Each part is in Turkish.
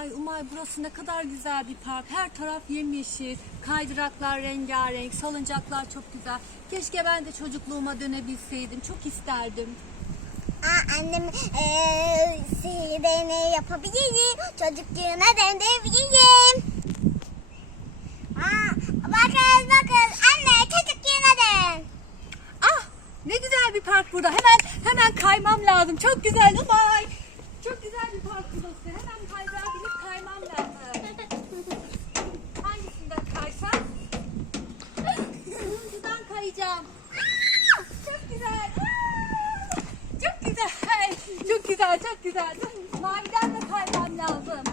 Ay Umay burası ne kadar güzel bir park. Her taraf yemyeşil. Kaydıraklar rengarenk, salıncaklar çok güzel. Keşke ben de çocukluğuma dönebilseydim. Çok isterdim. Aa, annem eee sihirli deney yapabilirim. Çocukluğuna döndürebilirim. Aa, bakın bakın anne çocukluğuna dön. Ah ne güzel bir park burada. Hemen hemen kaymam lazım. Çok güzel Umay. Güzel, çok güzel. Maviden de kaymam lazım.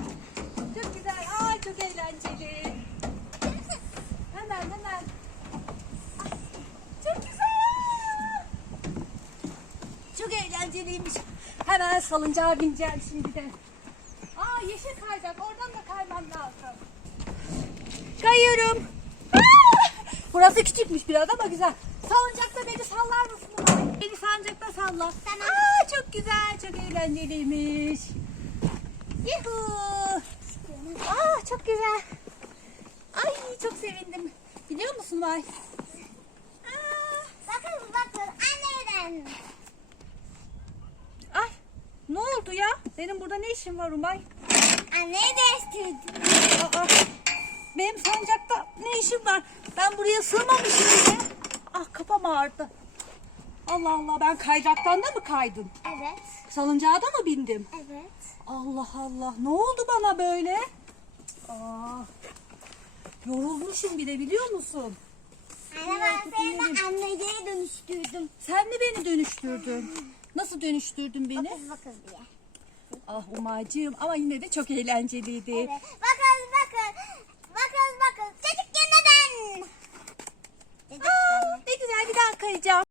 Çok güzel. Aa, çok eğlenceli. Hemen hemen. Çok güzel. Çok eğlenceliymiş. Hemen salıncağa bineceğim şimdi de. Aa yeşil kayacak. Oradan da kaymam lazım. Kayıyorum. Aa! Burası küçükmüş biraz ama güzel. Salıncakta beni sallar mısın? Beni salıncakta salla. Tamam. Aa çok güzel, çok eğlenceliymiş. Yuhu. Aa çok güzel. Ay çok sevindim. Biliyor musun May? Aa, Bakın bakın anneden. ay ne oldu ya? Benim burada ne işim var Umay? Anneyi değiştirdim. Aa, benim sancakta ne işim var? Ben buraya sığmamışım bile. Ah kafam ağrıdı. Allah Allah ben kaydıraktan da mı kaydım? Evet. Salıncağa da mı bindim? Evet. Allah Allah ne oldu bana böyle? Aa, yorulmuşum bile biliyor musun? Anne ben seni de anneye dönüştürdüm. Sen mi beni dönüştürdün? Nasıl dönüştürdün beni? Bakın bakın diye. Ah Umaycığım ama yine de çok eğlenceliydi. Evet. Bakın bakın. Bakın bakın. Çocuk yeniden. Aa, ne güzel bir daha kayacağım.